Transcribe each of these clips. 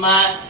My.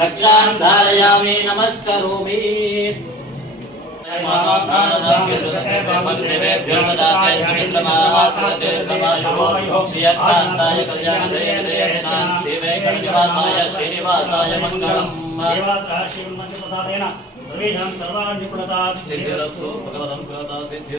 रक्षाम् धारयामि नमस्करोमि श्रियन्ताय कल्याणदेवदेवतां शिवे कणिवासाय श्रीनिवासाय मङ्गलम् सर्वेषां सर्वान् निपुणता सिद्धिरस्तु भगवतं कृता सिद्धिः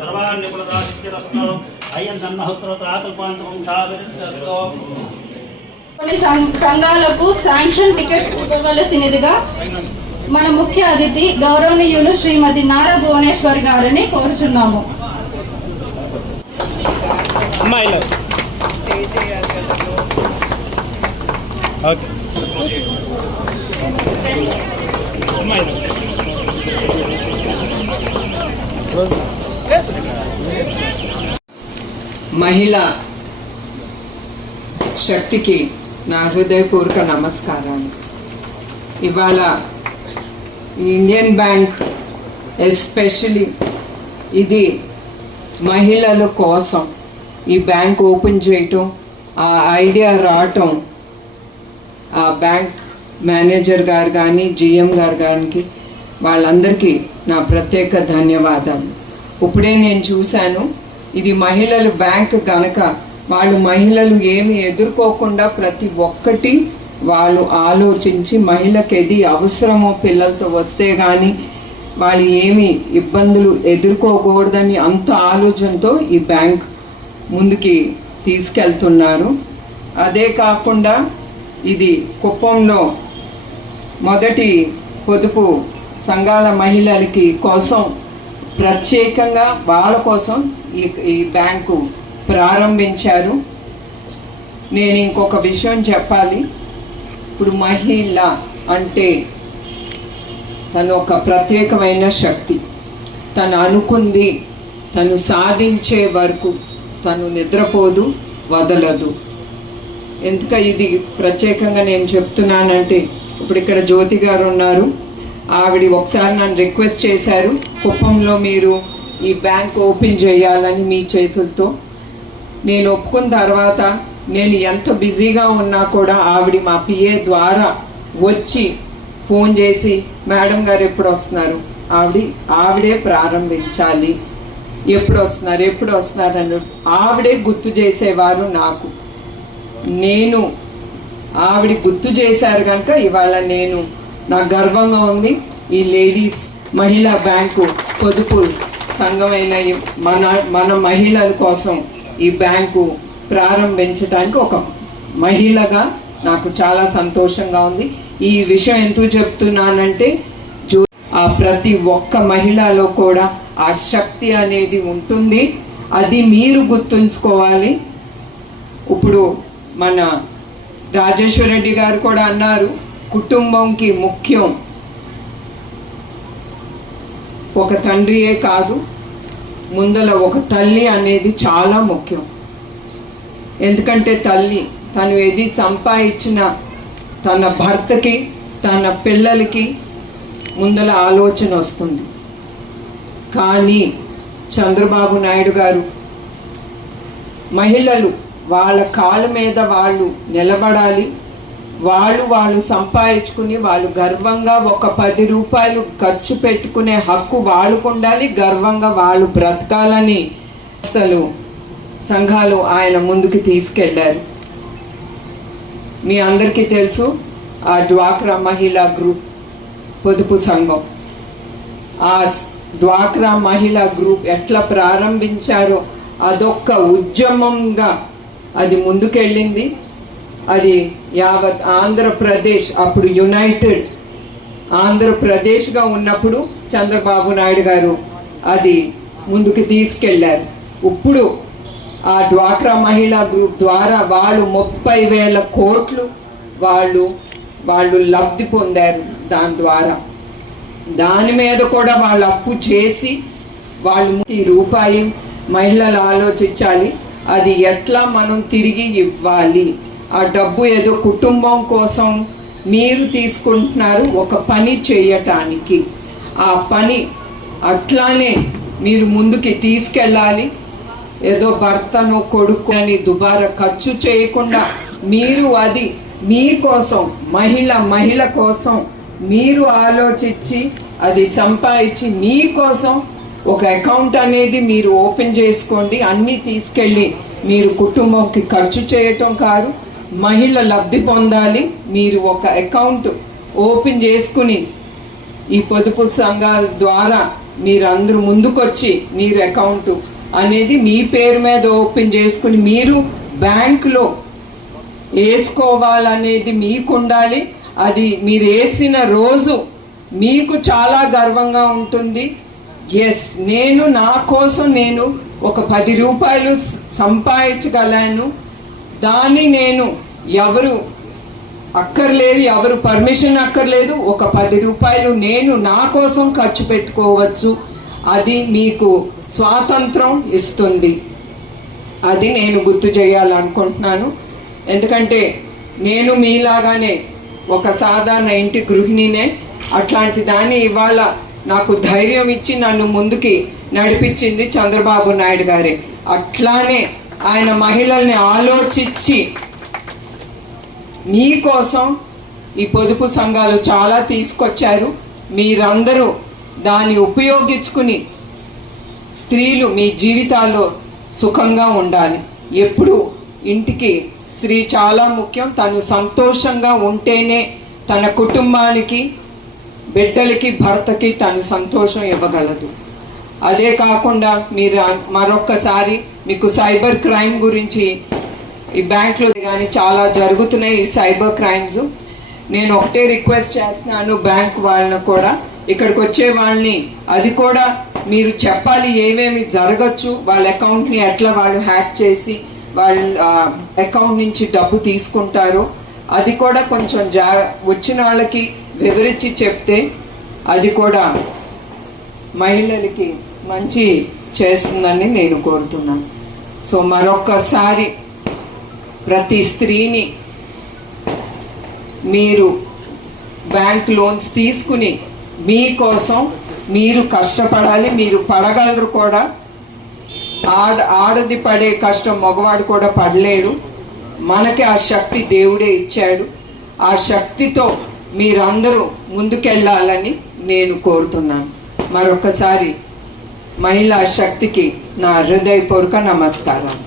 సర్వాణ్యకులతా సిద్ధిరస్తు అయ్యం కొన్ని సంఘాలకు శాంక్షన్ టికెట్ ఇవ్వవలసినదిగా మన ముఖ్య అతిథి గౌరవనీయులు శ్రీమతి నారా భువనేశ్వర్ గారిని కోరుచున్నాము. అమ్మాయిలు. ఓకే. అమ్మాయిలు. మహిళ శక్తికి నా హృదయపూర్వక నమస్కారాలు. ఇవాళ ఇండియన్ బ్యాంక్ ఎస్పెషలీ ఇది మహిళల కోసం ఈ బ్యాంక్ ఓపెన్ చేయటం ఆ ఐడియా రావటం ఆ బ్యాంక్ మేనేజర్ గారు కానీ జిఎం గారు గారికి వాళ్ళందరికీ నా ప్రత్యేక ధన్యవాదాలు. ఇప్పుడే నేను చూశాను ఇది మహిళల బ్యాంక్ గనక వాళ్ళు మహిళలు ఏమి ఎదుర్కోకుండా ప్రతి ఒక్కటి వాళ్ళు ఆలోచించి మహిళకి ఏది అవసరమో పిల్లలతో వస్తే గాని వాళ్ళు ఏమి ఇబ్బందులు ఎదుర్కోకూడదని అంత ఆలోచనతో ఈ బ్యాంక్ ముందుకి తీసుకెళ్తున్నారు. అదే కాకుండా ఇది కుప్పంలో మొదటి పొదుపు సంఘాల మహిళలకి కోసం ప్రత్యేకంగా వాళ్ళ కోసం ఈ ఈ బ్యాంకు ప్రారంభించారు. నేను ఇంకొక విషయం చెప్పాలి. ఇప్పుడు మహిళ అంటే తను ఒక ప్రత్యేకమైన శక్తి. తను అనుకుంది తను సాధించే వరకు తను నిద్రపోదు వదలదు. ఎందుక ఇది ప్రత్యేకంగా నేను చెప్తున్నానంటే ఇప్పుడు ఇక్కడ జ్యోతి గారు ఉన్నారు. ఆవిడ ఒకసారి నన్ను రిక్వెస్ట్ చేశారు కుప్పంలో మీరు ఈ బ్యాంక్ ఓపెన్ చేయాలని మీ చేతులతో. నేను ఒప్పుకున్న తర్వాత నేను ఎంత బిజీగా ఉన్నా కూడా ఆవిడ మా పిఏ ద్వారా వచ్చి ఫోన్ చేసి మేడం గారు ఎప్పుడు వస్తున్నారు ఆవిడ ఆవిడే ప్రారంభించాలి. ఎప్పుడు వస్తున్నారు ఎప్పుడు వస్తున్నారు అని ఆవిడే గుర్తు చేసేవారు నాకు. నేను ఆవిడ గుర్తు చేశారు కనుక ఇవాళ నేను నాకు గర్వంగా ఉంది. ఈ లేడీస్ మహిళా బ్యాంకు పొదుపు సంఘమైన మన మన మహిళల కోసం ఈ బ్యాంకు ప్రారంభించడానికి ఒక మహిళగా నాకు చాలా సంతోషంగా ఉంది. ఈ విషయం ఎందుకు చెప్తున్నానంటే జో ఆ ప్రతి ఒక్క మహిళలో కూడా ఆ శక్తి అనేది ఉంటుంది. అది మీరు గుర్తుంచుకోవాలి. ఇప్పుడు మన రాజేశ్వర రెడ్డి గారు కూడా అన్నారు కుటుంబంకి ముఖ్యం ఒక తండ్రియే కాదు ముందల ఒక తల్లి అనేది చాలా ముఖ్యం. ఎందుకంటే తల్లి తను ఏది సంపాదించిన తన భర్తకి తన పిల్లలకి ముందల ఆలోచన వస్తుంది. కానీ చంద్రబాబు నాయుడు గారు మహిళలు వాళ్ళ కాళ్ళ మీద వాళ్ళు నిలబడాలి వాళ్ళు వాళ్ళు సంపాదించుకుని వాళ్ళు గర్వంగా ఒక పది రూపాయలు ఖర్చు పెట్టుకునే హక్కు వాళ్ళకు ఉండాలి గర్వంగా వాళ్ళు బ్రతకాలని అసలు సంఘాలు ఆయన ముందుకు తీసుకెళ్ళారు. మీ అందరికీ తెలుసు ఆ డ్వాక్రా మహిళా గ్రూప్ పొదుపు సంఘం. ఆ స్- డ్వాక్రా మహిళా గ్రూప్ ఎట్లా ప్రారంభించారో అదొక్క ఉద్యమంగా అది ముందుకెళ్ళింది. అది యావత్ ఆంధ్రప్రదేశ్ అప్పుడు యునైటెడ్ ఆంధ్రప్రదేశ్గా ఉన్నప్పుడు చంద్రబాబు నాయుడు గారు అది ముందుకు తీసుకెళ్ళారు. ఇప్పుడు ఆ డ్వాక్రా మహిళా గ్రూప్ ద్వారా వాళ్ళు ముప్పై వేల కోట్లు వాళ్ళు వాళ్ళు లబ్ధి పొందారు దాని ద్వారా. దాని మీద కూడా వాళ్ళు అప్పు చేసి వాళ్ళు ఈ రూపాయి మహిళలు ఆలోచించాలి. అది ఎట్లా మనం తిరిగి ఇవ్వాలి? ఆ డబ్బు ఏదో కుటుంబం కోసం మీరు తీసుకుంటున్నారు ఒక పని చేయటానికి. ఆ పని అట్లానే మీరు ముందుకి తీసుకెళ్ళాలి. ఏదో భర్తను కొడుకు అని దుబారా ఖర్చు చేయకుండా మీరు అది మీకోసం మహిళ మహిళ కోసం మీరు ఆలోచించి అది సంపాదించి మీకోసం ఒక అకౌంట్ అనేది మీరు ఓపెన్ చేసుకోండి అన్నీ తీసుకెళ్ళి మీరు కుటుంబంకి ఖర్చు చేయటం కాదు మహిళ లబ్ధి పొందాలి మీరు ఒక అకౌంట్ ఓపెన్ చేసుకుని ఈ పొదుపు సంఘాల ద్వారా మీరందరూ ముందుకొచ్చి మీరు అకౌంట్ అనేది మీ పేరు మీద ఓపెన్ చేసుకుని మీరు బ్యాంకులో వేసుకోవాలనేది మీకు ఉండాలి అది మీరు వేసిన రోజు మీకు చాలా గర్వంగా ఉంటుంది. ఎస్ నేను నా కోసం నేను ఒక పది రూపాయలు సంపాదించగలను. దాన్ని నేను ఎవరు అక్కర్లేదు ఎవరు పర్మిషన్ అక్కర్లేదు. ఒక పది రూపాయలు నేను నా కోసం ఖర్చు పెట్టుకోవచ్చు. అది మీకు స్వాతంత్రం ఇస్తుంది. అది నేను గుర్తు చేయాలనుకుంటున్నాను. ఎందుకంటే నేను మీలాగానే ఒక సాధారణ ఇంటి గృహిణినే అట్లాంటి దాన్ని ఇవాళ నాకు ధైర్యం ఇచ్చి నన్ను ముందుకి నడిపించింది చంద్రబాబు నాయుడు గారే. అట్లానే ఆయన మహిళల్ని ఆలోచించి మీకోసం ఈ పొదుపు సంఘాలు చాలా తీసుకొచ్చారు. మీరందరూ దాన్ని ఉపయోగించుకుని స్త్రీలు మీ జీవితాల్లో సుఖంగా ఉండాలి. ఎప్పుడు ఇంటికి స్త్రీ చాలా ముఖ్యం. తను సంతోషంగా ఉంటేనే తన కుటుంబానికి బిడ్డలకి భర్తకి తను సంతోషం ఇవ్వగలదు. అదే కాకుండా మీరు మరొక్కసారి మీకు సైబర్ క్రైమ్ గురించి ఈ బ్యాంక్లో కానీ చాలా జరుగుతున్నాయి ఈ సైబర్ క్రైమ్స్. నేను ఒకటే రిక్వెస్ట్ చేస్తున్నాను బ్యాంక్ వాళ్ళని కూడా. ఇక్కడికి వచ్చే వాళ్ళని అది కూడా మీరు చెప్పాలి ఏమేమి జరగచ్చు వాళ్ళ అకౌంట్ని ఎట్లా వాళ్ళు హ్యాక్ చేసి వాళ్ళ అకౌంట్ నుంచి డబ్బు తీసుకుంటారో. అది కూడా కొంచెం జా వచ్చిన వాళ్ళకి వివరించి చెప్తే అది కూడా మహిళలకి మంచి చేస్తుందని నేను కోరుతున్నాను. సో మరొక్కసారి ప్రతి స్త్రీని మీరు బ్యాంక్ లోన్స్ తీసుకుని మీకోసం మీరు కష్టపడాలి మీరు పడగలరు కూడా. ఆడ ఆడది పడే కష్టం మగవాడు కూడా పడలేడు. మనకి ఆ శక్తి దేవుడే ఇచ్చాడు. ఆ శక్తితో మీరందరూ ముందుకెళ్ళాలని నేను కోరుతున్నాను. మరొకసారి మహిళా శక్తికి నా హృదయపూర్వక నమస్కారం